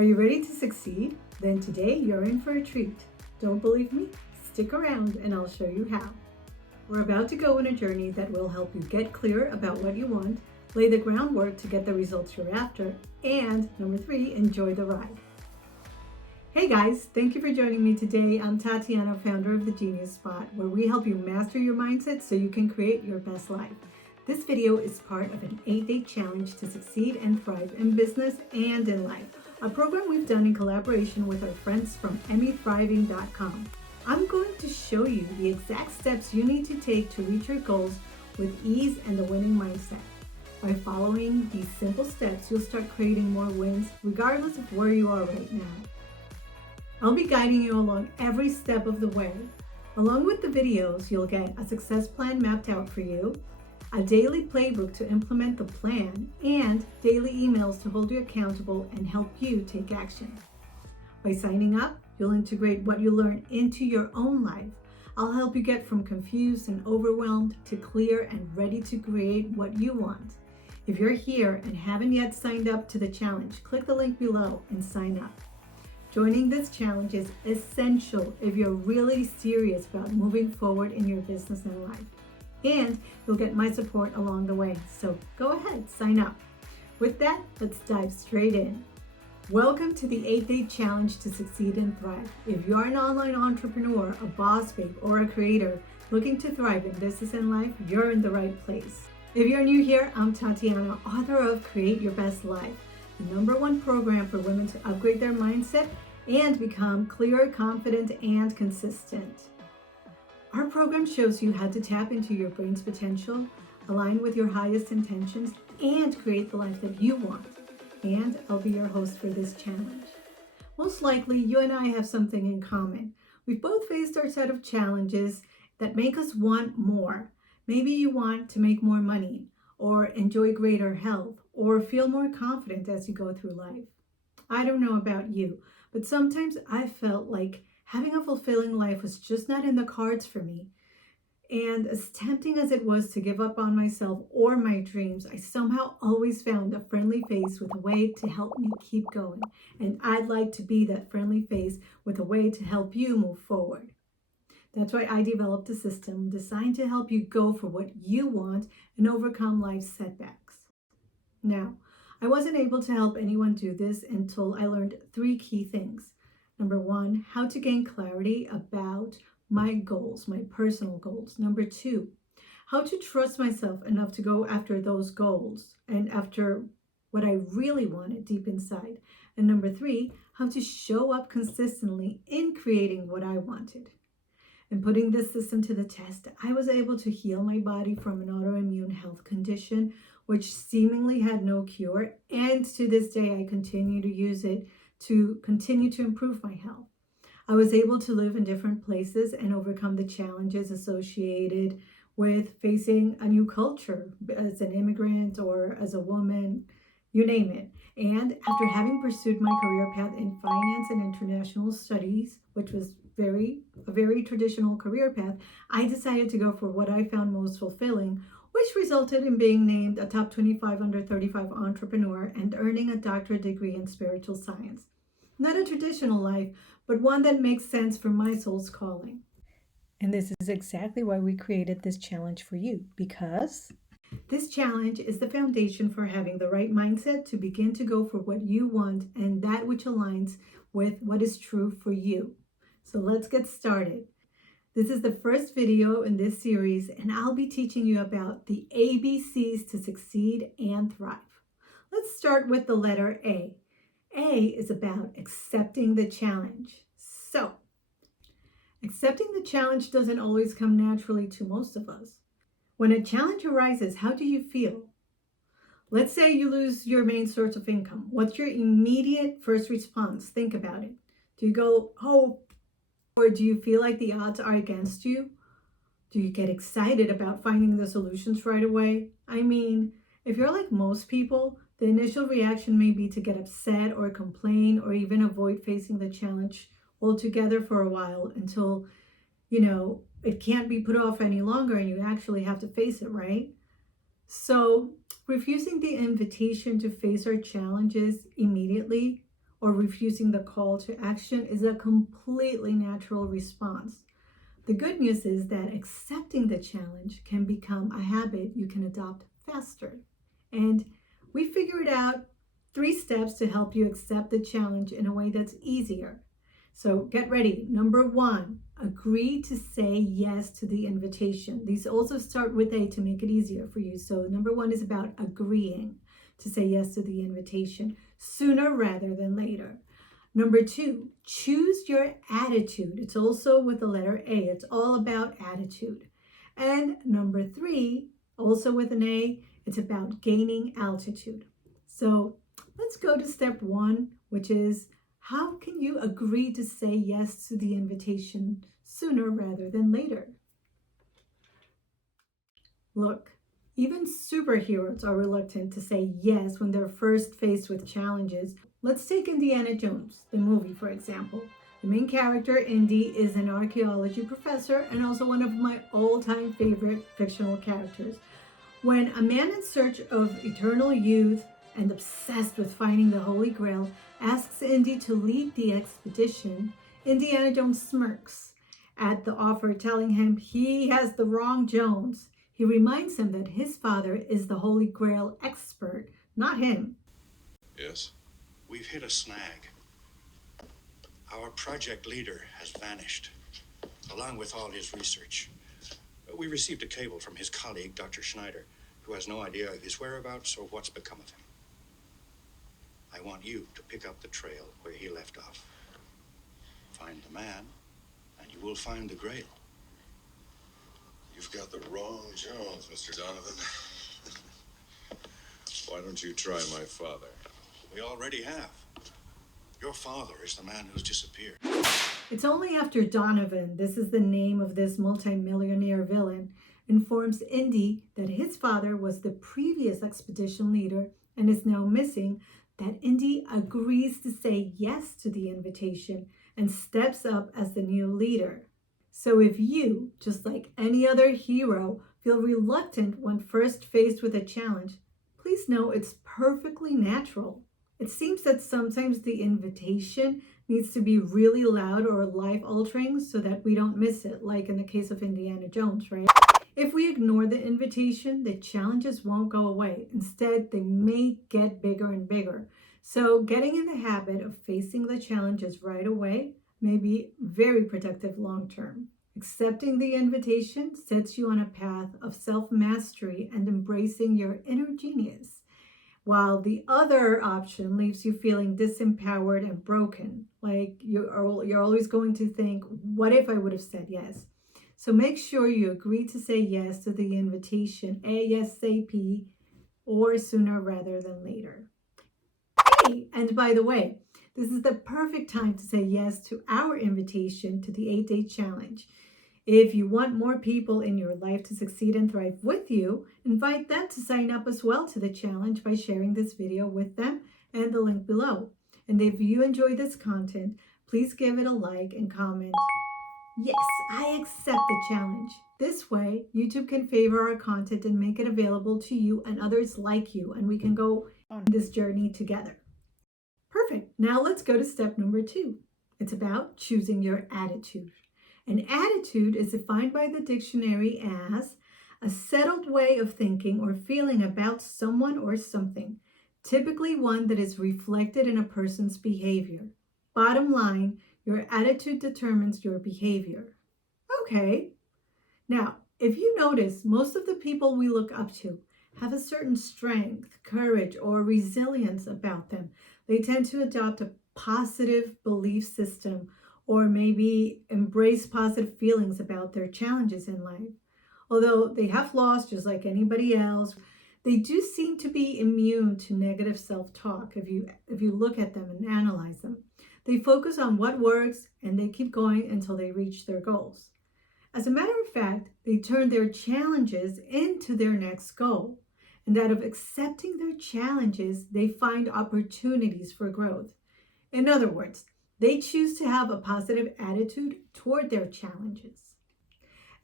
Are you ready to succeed? Then today you're in for a treat. Don't believe me? Stick around and I'll show you how. We're about to go on a journey that will help you get clear about what you want, lay the groundwork to get the results you're after, and number 3, enjoy the ride. Hey guys, thank you for joining me today. I'm Tatiana, founder of The Genius Spot, where we help you master your mindset so you can create your best life. This video is part of an 8-day challenge to succeed and thrive in business and in life, a program we've done in collaboration with our friends from EmmyThriving.com. I'm going to show you the exact steps you need to take to reach your goals with ease and the winning mindset. By following these simple steps, you'll start creating more wins regardless of where you are right now. I'll be guiding you along every step of the way. Along with the videos, you'll get a success plan mapped out for you, a daily playbook to implement the plan, and daily emails to hold you accountable and help you take action. By signing up, you'll integrate what you learn into your own life. I'll help you get from confused and overwhelmed to clear and ready to create what you want. If you're here and haven't yet signed up to the challenge, click the link below and sign up. Joining this challenge is essential if you're really serious about moving forward in your business and life. And you'll get my support along the way. So go ahead, sign up. With that, let's dive straight in. Welcome to the 8-day challenge to succeed and thrive. If you're an online entrepreneur, a boss babe, or a creator looking to thrive in business and life, you're in the right place. If you're new here, I'm Tatiana, author of Create Your Best Life, the #1 program for women to upgrade their mindset and become clearer, confident, and consistent. Our program shows you how to tap into your brain's potential, align with your highest intentions, and create the life that you want. And I'll be your host for this challenge. Most likely, you and I have something in common. We've both faced our set of challenges that make us want more. Maybe you want to make more money, or enjoy greater health, or feel more confident as you go through life. I don't know about you, but sometimes I felt like having a fulfilling life was just not in the cards for me. And as tempting as it was to give up on myself or my dreams, I somehow always found a friendly face with a way to help me keep going. And I'd like to be that friendly face with a way to help you move forward. That's why I developed a system designed to help you go for what you want and overcome life's setbacks. Now, I wasn't able to help anyone do this until I learned 3 key things. Number 1, how to gain clarity about my goals, my personal goals. Number 2, how to trust myself enough to go after those goals and after what I really wanted deep inside. And number 3, how to show up consistently in creating what I wanted. In putting this system to the test, I was able to heal my body from an autoimmune health condition, which seemingly had no cure. And to this day, I continue to use it to continue to improve my health. I was able to live in different places and overcome the challenges associated with facing a new culture as an immigrant or as a woman, you name it. And after having pursued my career path in finance and international studies, which was a very traditional career path, I decided to go for what I found most fulfilling, which resulted in being named a top 25 under 35 entrepreneur and earning a doctorate degree in spiritual science. Not a traditional life, but one that makes sense for my soul's calling. And this is exactly why we created this challenge for you, because this challenge is the foundation for having the right mindset to begin to go for what you want and that which aligns with what is true for you. So let's get started. This is the first video in this series, and I'll be teaching you about the ABCs to succeed and thrive. Let's start with the letter A. A is about accepting the challenge. So, accepting the challenge doesn't always come naturally to most of us. When a challenge arises, how do you feel? Let's say you lose your main source of income. What's your immediate first response? Think about it. Do you go, oh, or do you feel like the odds are against you? Do you get excited about finding the solutions right away? I mean, if you're like most people, the initial reaction may be to get upset or complain or even avoid facing the challenge altogether for a while until, it can't be put off any longer and you actually have to face it, right? So refusing the invitation to face our challenges immediately or refusing the call to action is a completely natural response. The good news is that accepting the challenge can become a habit you can adopt faster. And we figured out 3 steps to help you accept the challenge in a way that's easier. So get ready. Number 1, agree to say yes to the invitation. These also start with A to make it easier for you. So number 1 is about agreeing to say yes to the invitation sooner rather than later. Number 2, choose your attitude. It's also with the letter A. It's all about attitude. And number 3, also with an A, it's about gaining altitude. So let's go to step 1, which is how can you agree to say yes to the invitation sooner rather than later? Look, even superheroes are reluctant to say yes when they're first faced with challenges. Let's take Indiana Jones, the movie, for example. The main character, Indy, is an archaeology professor and also one of my all-time favorite fictional characters. When a man in search of eternal youth and obsessed with finding the Holy Grail asks Indy to lead the expedition, Indiana Jones smirks at the offer, telling him he has the wrong Jones. He reminds him that his father is the Holy Grail expert, not him. Yes? We've hit a snag. Our project leader has vanished, along with all his research. We received a cable from his colleague, Dr. Schneider, who has no idea of his whereabouts or what's become of him. I want you to pick up the trail where he left off. Find the man, and you will find the Grail. You've got the wrong Jones, Mr. Donovan. Why don't you try my father? We already have. Your father is the man who's disappeared. It's only after Donovan, this is the name of this multimillionaire villain, informs Indy that his father was the previous expedition leader and is now missing, that Indy agrees to say yes to the invitation and steps up as the new leader. So if you, just like any other hero, feel reluctant when first faced with a challenge, please know it's perfectly natural. It seems that sometimes the invitation needs to be really loud or life-altering so that we don't miss it, like in the case of Indiana Jones, right? If we ignore the invitation, the challenges won't go away. Instead, they may get bigger and bigger. So getting in the habit of facing the challenges right away may be very productive long-term. Accepting the invitation sets you on a path of self-mastery and embracing your inner genius, while the other option leaves you feeling disempowered and broken. Like you're always going to think, what if I would have said yes? So make sure you agree to say yes to the invitation ASAP or sooner rather than later. Hey, and by the way, this is the perfect time to say yes to our invitation to the 8-day challenge. If you want more people in your life to succeed and thrive with you, invite them to sign up as well to the challenge by sharing this video with them and the link below. And if you enjoy this content, please give it a like and comment, "Yes, I accept the challenge." This way, YouTube can favor our content and make it available to you and others like you, and we can go on this journey together. Perfect. Now let's go to step number 2. It's about choosing your attitude. An attitude is defined by the dictionary as a settled way of thinking or feeling about someone or something, typically one that is reflected in a person's behavior. Bottom line, your attitude determines your behavior. Okay. Now, if you notice, most of the people we look up to have a certain strength, courage, or resilience about them. They tend to adopt a positive belief system or maybe embrace positive feelings about their challenges in life. Although they have flaws just like anybody else, they do seem to be immune to negative self-talk if you look at them and analyze them. They focus on what works and they keep going until they reach their goals. As a matter of fact, they turn their challenges into their next goal. And out of accepting their challenges, they find opportunities for growth. In other words, they choose to have a positive attitude toward their challenges.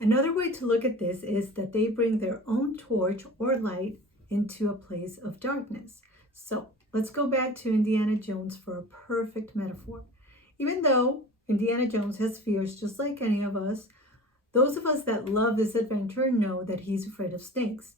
Another way to look at this is that they bring their own torch or light into a place of darkness. So let's go back to Indiana Jones for a perfect metaphor. Even though Indiana Jones has fears just like any of us, those of us that love this adventure know that he's afraid of snakes.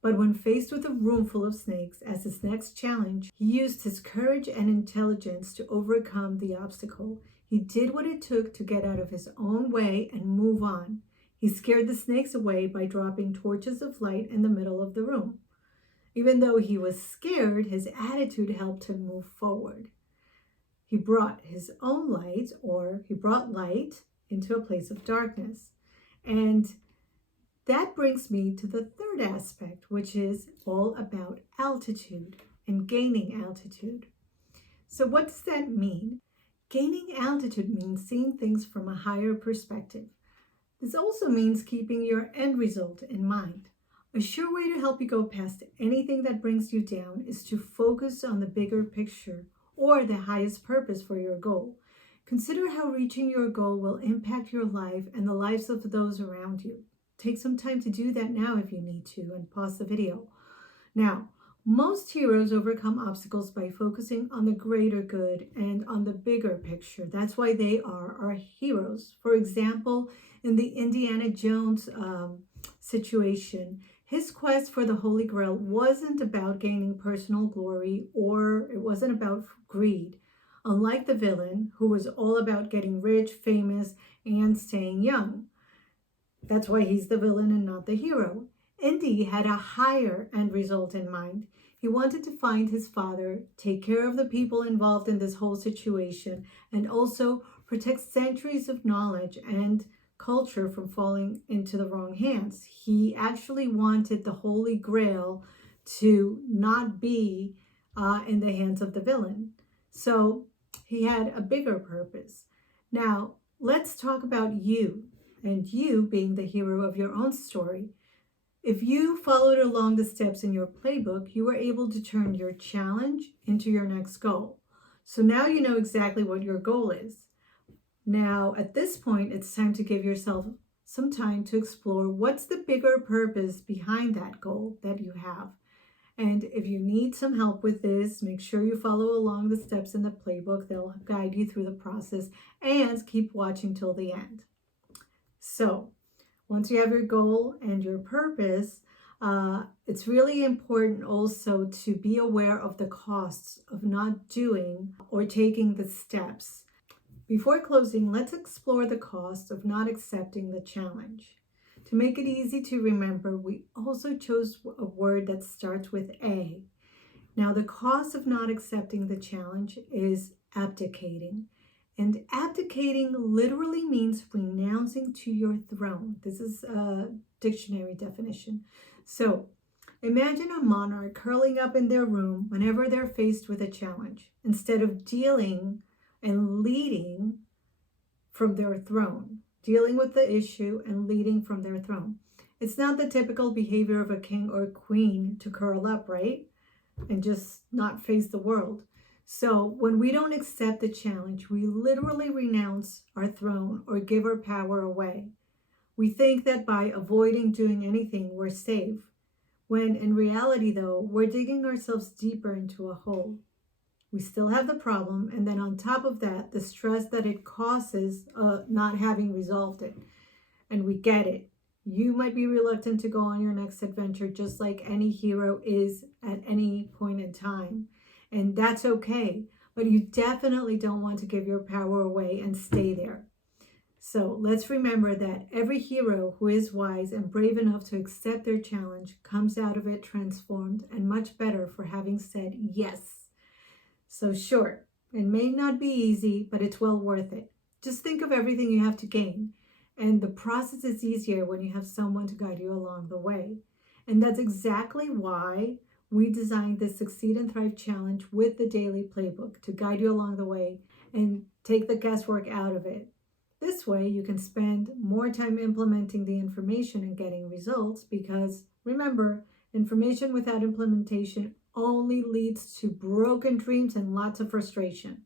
But when faced with a room full of snakes as his next challenge, he used his courage and intelligence to overcome the obstacle. He did what it took to get out of his own way and move on. He scared the snakes away by dropping torches of light in the middle of the room. Even though he was scared, his attitude helped him move forward. He brought his own light, or he brought light into a place of darkness. And that brings me to the third aspect, which is all about altitude and gaining altitude. So what does that mean? Gaining altitude means seeing things from a higher perspective. This also means keeping your end result in mind. A sure way to help you go past anything that brings you down is to focus on the bigger picture or the highest purpose for your goal. Consider how reaching your goal will impact your life and the lives of those around you. Take some time to do that now if you need to, and pause the video. Now, most heroes overcome obstacles by focusing on the greater good and on the bigger picture. That's why they are our heroes. For example, in the Indiana Jones situation, his quest for the Holy Grail wasn't about gaining personal glory, or it wasn't about greed. Unlike the villain, who was all about getting rich, famous, and staying young. That's why he's the villain and not the hero. Indy had a higher end result in mind. He wanted to find his father, take care of the people involved in this whole situation, and also protect centuries of knowledge and culture from falling into the wrong hands. He actually wanted the Holy Grail to not be in the hands of the villain. So he had a bigger purpose. Now, let's talk about you, and you being the hero of your own story. If you followed along the steps in your playbook, you were able to turn your challenge into your next goal. So now you know exactly what your goal is. Now, at this point, it's time to give yourself some time to explore what's the bigger purpose behind that goal that you have. And if you need some help with this, make sure you follow along the steps in the playbook. They'll guide you through the process, and keep watching till the end. So, once you have your goal and your purpose, it's really important also to be aware of the costs of not doing or taking the steps. Before closing, let's explore the cost of not accepting the challenge. To make it easy to remember, we also chose a word that starts with A. Now, the cost of not accepting the challenge is abdicating. And abdicating literally means renouncing to your throne. This is a dictionary definition. So, imagine a monarch curling up in their room whenever they're faced with a challenge, instead of dealing and leading from their throne, dealing with the issue and leading from their throne. It's not the typical behavior of a king or queen to curl up, right? And just not face the world. So when we don't accept the challenge, we literally renounce our throne or give our power away. We think that by avoiding doing anything, we're safe. When in reality, though, we're digging ourselves deeper into a hole. We still have the problem, and then on top of that, the stress that it causes not having resolved it. And we get it. You might be reluctant to go on your next adventure, just like any hero is at any point in time. And that's okay, but you definitely don't want to give your power away and stay there. So let's remember that every hero who is wise and brave enough to accept their challenge comes out of it transformed and much better for having said yes. So sure, it may not be easy, but it's well worth it. Just think of everything you have to gain. And the process is easier when you have someone to guide you along the way. And that's exactly why we designed this Succeed and Thrive Challenge with the daily playbook, to guide you along the way and take the guesswork out of it. This way you can spend more time implementing the information and getting results, because remember, information without implementation only leads to broken dreams and lots of frustration.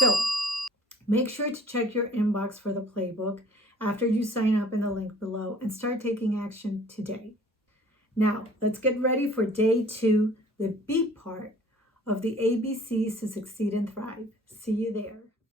So make sure to check your inbox for the playbook after you sign up in the link below and start taking action today. Now, let's get ready for day 2, the B part of the ABCs to Succeed and Thrive. See you there.